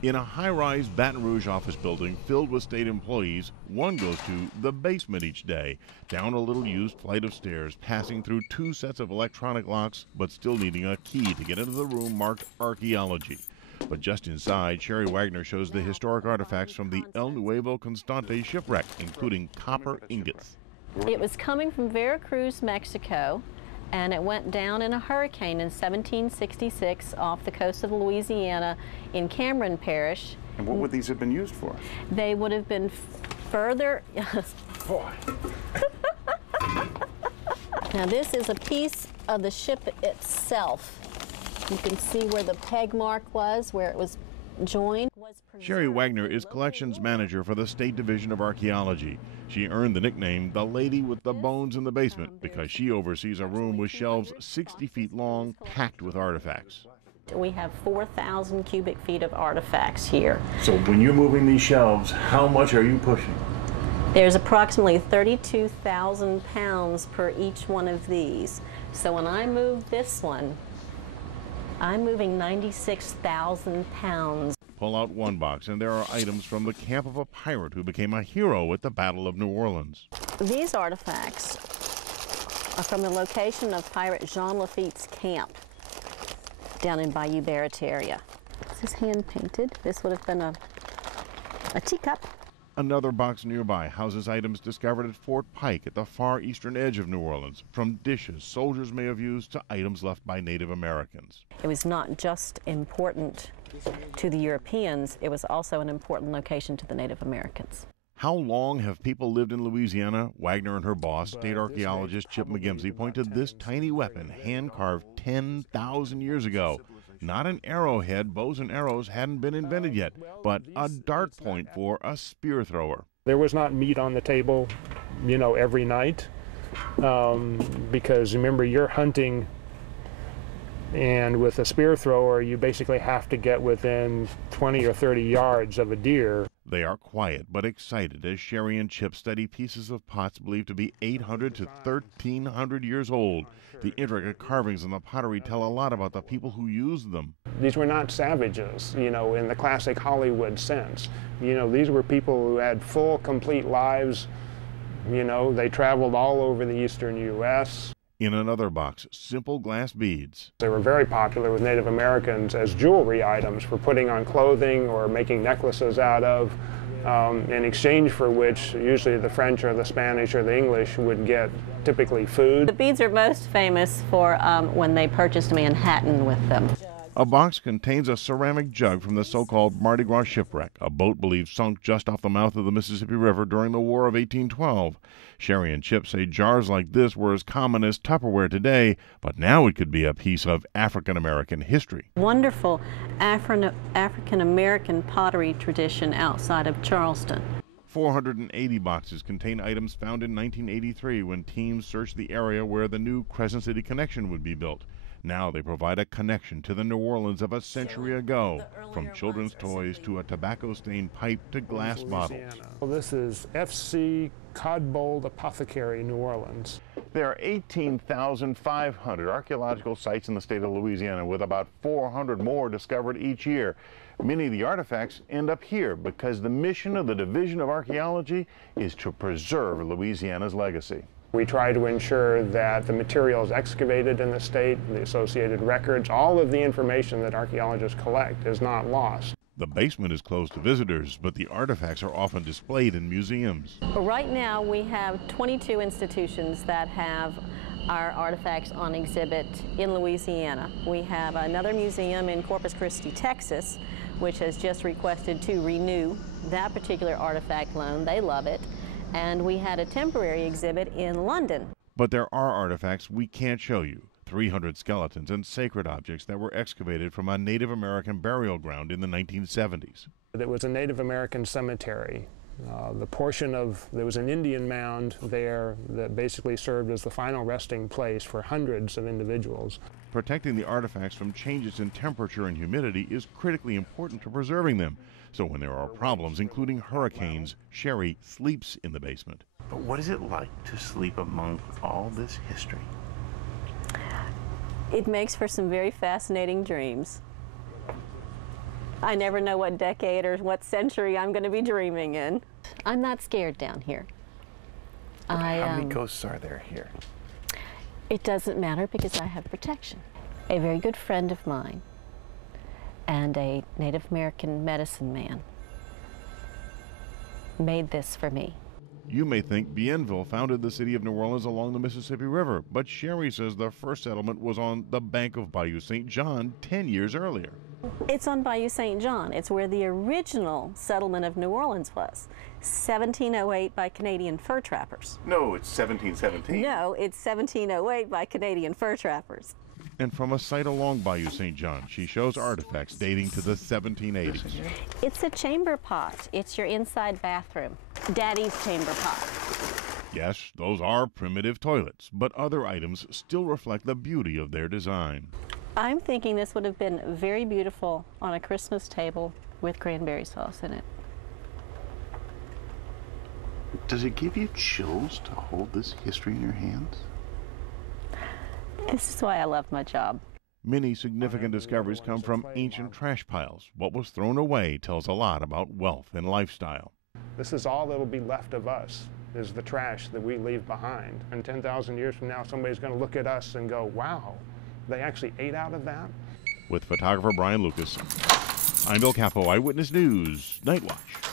In a high-rise Baton Rouge office building filled with state employees, one goes to the basement each day, down a little used flight of stairs, passing through 2 sets of electronic locks, but still needing a key to get into the room marked archaeology. But just inside, Sherry Wagner shows the historic artifacts from the El Nuevo Constante shipwreck, including copper ingots. It was coming from Veracruz, Mexico, and it went down in a hurricane in 1766 off the coast of Louisiana in Cameron Parish. And what would these have been used for? They would have been further... Boy. Now this is a piece of the ship itself. You can see where the peg mark was, where it was joined. Sherry Wagner is collections manager for the State Division of Archaeology. She earned the nickname the Lady with the Bones in the Basement because she oversees a room with shelves 60 feet long packed with artifacts. We have 4,000 cubic feet of artifacts here. So when you're moving these shelves, how much are you pushing? There's approximately 32,000 pounds per each one of these. So when I move this one, I'm moving 96,000 pounds. Pull out one box, and there are items from the camp of a pirate who became a hero at the Battle of New Orleans. These artifacts are from the location of Pirate Jean Lafitte's camp down in Bayou Barretaria. This is hand-painted. This would have been a teacup. Another box nearby houses items discovered at Fort Pike at the far eastern edge of New Orleans, from dishes soldiers may have used to items left by Native Americans. It was not just important to the Europeans, it was also an important location to the Native Americans. How long have people lived in Louisiana? Wagner and her boss, state archaeologist Chip McGimsey, point to this tiny weapon, hand-carved 10,000 years ago. Not an arrowhead, bows and arrows hadn't been invented yet, but a dart point for a spear thrower. There was not meat on the table, every night, because remember, you're hunting, and with a spear thrower, you basically have to get within 20 or 30 yards of a deer. They are quiet but excited as Sherry and Chip study pieces of pots believed to be 800 to 1,300 years old. The intricate carvings in the pottery tell a lot about the people who used them. These were not savages, in the classic Hollywood sense. These were people who had full, complete lives. They traveled all over the eastern U.S. In another box, simple glass beads. They were very popular with Native Americans as jewelry items for putting on clothing or making necklaces out of, in exchange for which usually the French or the Spanish or the English would get typically food. The beads are most famous for when they purchased Manhattan with them. A box contains a ceramic jug from the so-called Mardi Gras shipwreck, a boat believed sunk just off the mouth of the Mississippi River during the War of 1812. Sherry and Chip say jars like this were as common as Tupperware today, but now it could be a piece of African-American history. Wonderful African-American pottery tradition outside of Charleston. 480 boxes contain items found in 1983 when teams searched the area where the new Crescent City connection would be built. Now they provide a connection to the New Orleans of a century ago, from children's toys to a tobacco-stained pipe to glass bottles. Well, this is FC Codbold Apothecary, New Orleans. There are 18,500 archaeological sites in the state of Louisiana, with about 400 more discovered each year. Many of the artifacts end up here because the mission of the Division of Archaeology is to preserve Louisiana's legacy. We try to ensure that the materials excavated in the state, the associated records, all of the information that archaeologists collect is not lost. The basement is closed to visitors, but the artifacts are often displayed in museums. Right now we have 22 institutions that have our artifacts on exhibit in Louisiana. We have another museum in Corpus Christi, Texas, which has just requested to renew that particular artifact loan. They love it. And we had a temporary exhibit in London. But there are artifacts we can't show you. 300 skeletons and sacred objects that were excavated from a Native American burial ground in the 1970s. There was a Native American cemetery. There was an Indian mound there that basically served as the final resting place for hundreds of individuals. Protecting the artifacts from changes in temperature and humidity is critically important to preserving them. So when there are problems, including hurricanes, Sherry sleeps in the basement. But what is it like to sleep among all this history? It makes for some very fascinating dreams. I never know what decade or what century I'm going to be dreaming in. I'm not scared down here. How many ghosts are there here? It doesn't matter because I have protection. A very good friend of mine and a Native American medicine man made this for me. You may think Bienville founded the city of New Orleans along the Mississippi River, but Sherry says the first settlement was on the bank of Bayou St. John 10 years earlier. It's on Bayou St. John. It's where the original settlement of New Orleans was. 1708 by Canadian fur trappers. No, it's 1717. No, it's 1708 by Canadian fur trappers. And from a site along Bayou St. John, she shows artifacts dating to the 1780s. It's a chamber pot. It's your inside bathroom. Daddy's chamber pot. Yes, those are primitive toilets, but other items still reflect the beauty of their design. I'm thinking this would have been very beautiful on a Christmas table with cranberry sauce in it. Does it give you chills to hold this history in your hands? This is why I love my job. Many significant discoveries come from ancient trash piles. What was thrown away tells a lot about wealth and lifestyle. This is all that will be left of us, is the trash that we leave behind. And 10,000 years from now, somebody's going to look at us and go, wow, they actually ate out of that? With photographer Brian Lukas, I'm Bill Capo, Eyewitness News, Night Watch.